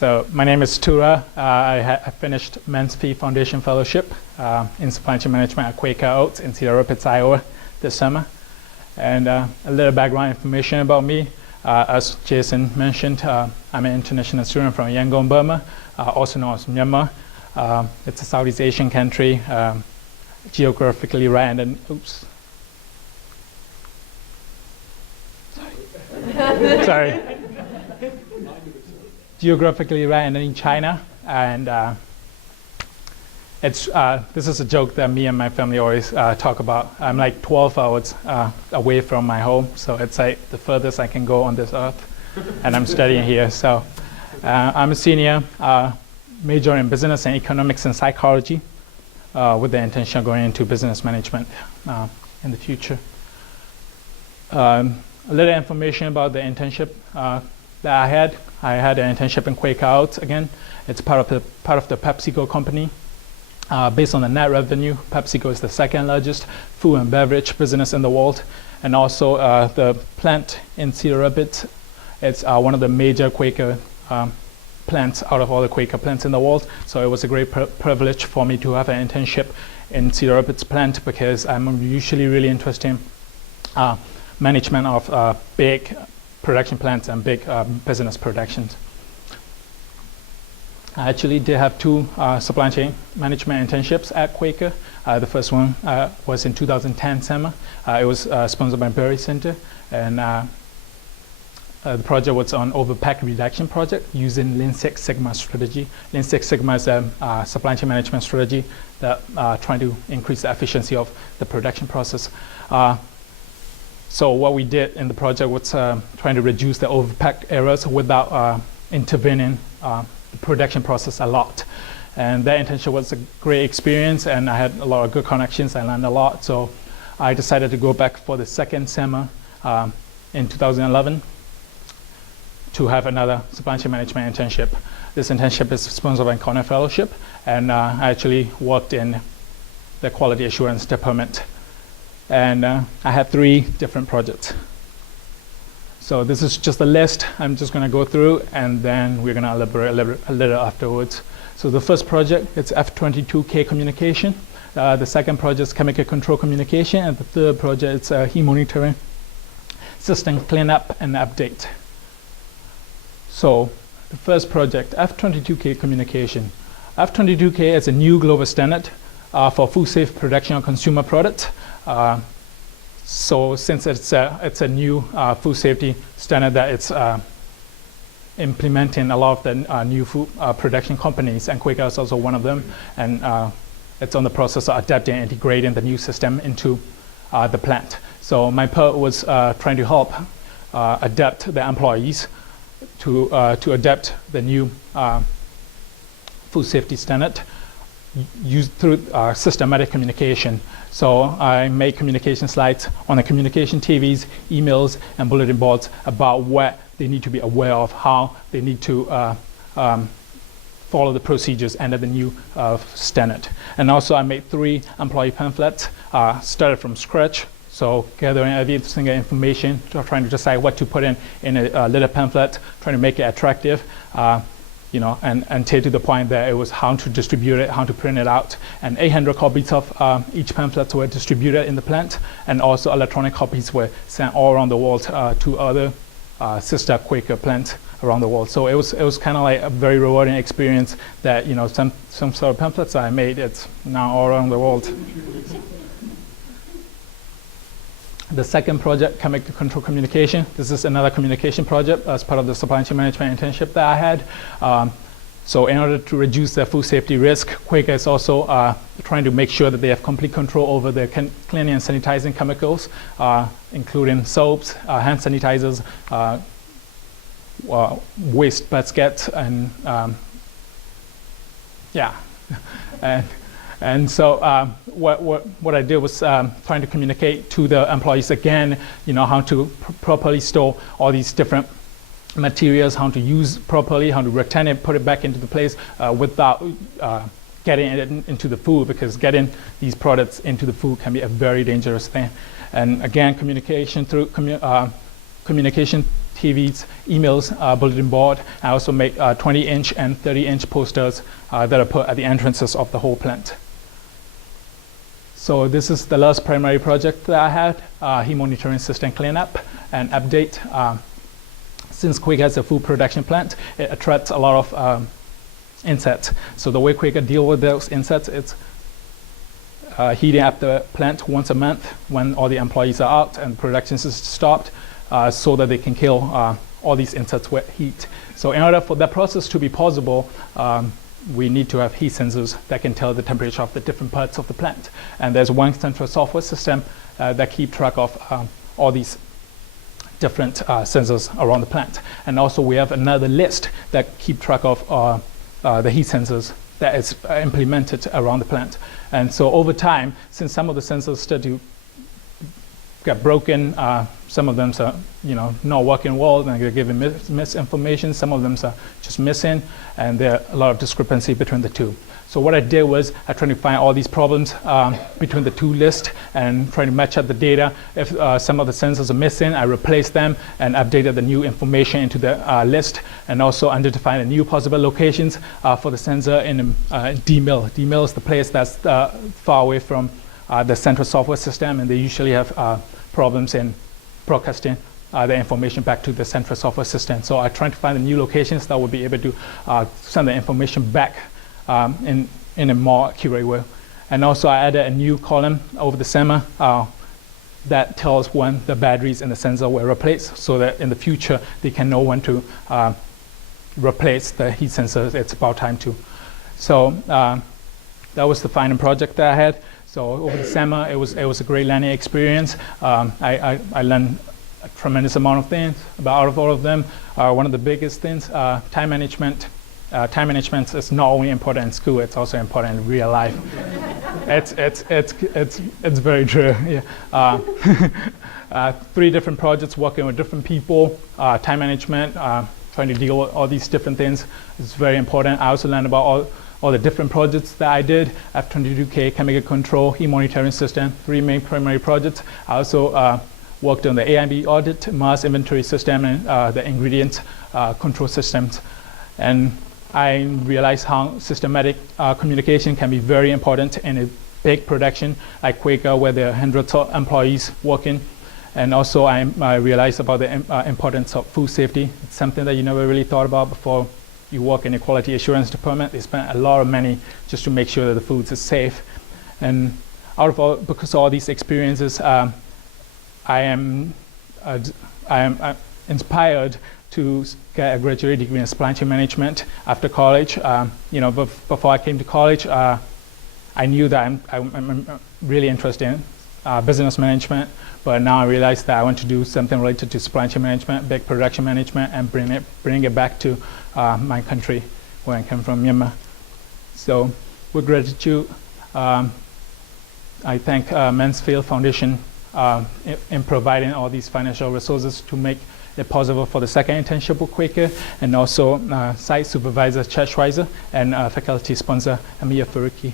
So my name is Tura. I finished Mansfield Foundation Fellowship in Supply Chain Management at Quaker Oats in Cedar, Iowa this summer. And a little background information about me. As Jason mentioned, I'm an international student from Yangon, Burma, also known as Myanmar. It's a Southeast Asian country, geographically right and oops. Sorry. Geographically right and in China, and this is a joke that me and my family always talk about. I'm like 12 hours away from my home, so it's like the furthest I can go on this earth, and I'm studying here. So I'm a senior, major in business and economics and psychology, with the intention of going into business management in the future. A little information about the internship that I had. I had an internship in Quaker Oats again. It's part of the PepsiCo company. Based on the net revenue, PepsiCo is the second largest food and beverage business in the world. And also the plant in Cedar Rapids, it's one of the major Quaker plants out of all the Quaker plants in the world. So it was a great privilege for me to have an internship in Cedar Rapids plant, because I'm usually really interested in management of big production plants and big business productions. I actually did have two supply chain management internships at Quaker. The first one was in 2010 summer. It was sponsored by Berry Center, and the project was on overpack reduction project using Lean Six Sigma strategy. Lean Six Sigma is a supply chain management strategy that trying to increase the efficiency of the production process. So what we did in the project was trying to reduce the overpack errors without intervening the production process a lot. And that internship was a great experience, and I had a lot of good connections. I learned a lot. So I decided to go back for the second summer in 2011 to have another supply chain management internship. This internship is sponsored by Cornell Fellowship, and I actually worked in the quality assurance department. And I had 3 different projects. So this is just a list I'm just going to go through, and then we're going to elaborate a little afterwards. So the first project, it's F22K communication. The second project is chemical control communication, and the third project is heat monitoring system cleanup and update. So the first project, F22K communication. F22K is a new global standard for food safe production of consumer products. So since it's a new food safety standard that it's implementing a lot of the new food production companies, and Quaker is also one of them, and it's on the process of adapting and integrating the new system into the plant. So my part was trying to help adapt the employees to adapt the new food safety standard used through systematic communication. So I made communication slides on the communication TVs, emails, and bulletin boards about what they need to be aware of, how they need to follow the procedures under the new standard. And also I made 3 employee pamphlets, started from scratch. So gathering every single information, trying to decide what to put in a little pamphlet, trying to make it attractive. And take to the point that it was how to distribute it, how to print it out. And 800 copies of each pamphlet were distributed in the plant, and also electronic copies were sent all around the world to other sister Quaker plants around the world. So it was kind of like a very rewarding experience that, some sort of pamphlets I made, it's now all around the world. The second project, chemical control communication. This is another communication project as part of the supply chain management internship that I had. So in order to reduce the food safety risk, Quaker is also trying to make sure that they have complete control over the cleaning and sanitizing chemicals, including soaps, hand sanitizers, waste baskets, and And so what I did was trying to communicate to the employees again, how to properly store all these different materials, how to use properly, how to return it, put it back into the place without getting it into the food, because getting these products into the food can be a very dangerous thing. And again, communication through communication TVs, emails, bulletin board. I also make 20-inch and 30-inch posters that are put at the entrances of the whole plant. So this is the last primary project that I had, heat monitoring system cleanup and update. Since Quaker has a food production plant, it attracts a lot of insects. So the way Quaker deal with those insects, it's heating up the plant once a month when all the employees are out and production is stopped, so that they can kill all these insects with heat. So in order for that process to be possible, we need to have heat sensors that can tell the temperature of the different parts of the plant. And there's one central software system that keep track of all these different sensors around the plant. And also we have another list that keep track of the heat sensors that is implemented around the plant. And so over time, since some of the sensors start to get broken, some of them are not working well, and they're giving misinformation, some of them are just missing, and there are a lot of discrepancy between the two. So what I did was I tried to find all these problems between the two lists and try to match up the data. If some of the sensors are missing, I replaced them and updated the new information into the list, and also identified the new possible locations for the sensor in D-mill. D-mill is the place that's far away from the central software system, and they usually have problems in broadcasting the information back to the central software system. So I tried to find the new locations that would be able to send the information back in a more accurate way. And also I added a new column over the summer that tells when the batteries in the sensor were replaced, so that in the future they can know when to replace the heat sensors. It's about time to. So that was the final project that I had. So over the summer, it was a great learning experience. I learned a tremendous amount of things. But out of all of them, one of the biggest things, time management. Time management is not only important in school; it's also important in real life. It's very true. Yeah. 3 different projects, working with different people. Time management, trying to deal with all these different things is very important. I also learned about all the different projects that I did. F22K, chemical control, heat monitoring system, 3 main primary projects. I also worked on the AIB audit, mass inventory system, and the ingredient control systems. And I realized how systematic communication can be very important in a big production like Quaker, where there are hundreds of employees working. And also I realized about the importance of food safety. It's something that you never really thought about before you work in a quality assurance department. They spend a lot of money just to make sure that the foods are safe. And because of all these experiences, I am inspired to get a graduate degree in supply chain management after college. Before I came to college, I knew that I'm really interested in business management, but now I realize that I want to do something related to supply chain management, big production management, and bring it back to my country, where I come from, Myanmar. So with gratitude, I thank Mansfield Foundation in providing all these financial resources to make it possible for the second internship with Quaker, and also site supervisor Chad Schweizer and faculty sponsor Amir Faruqi.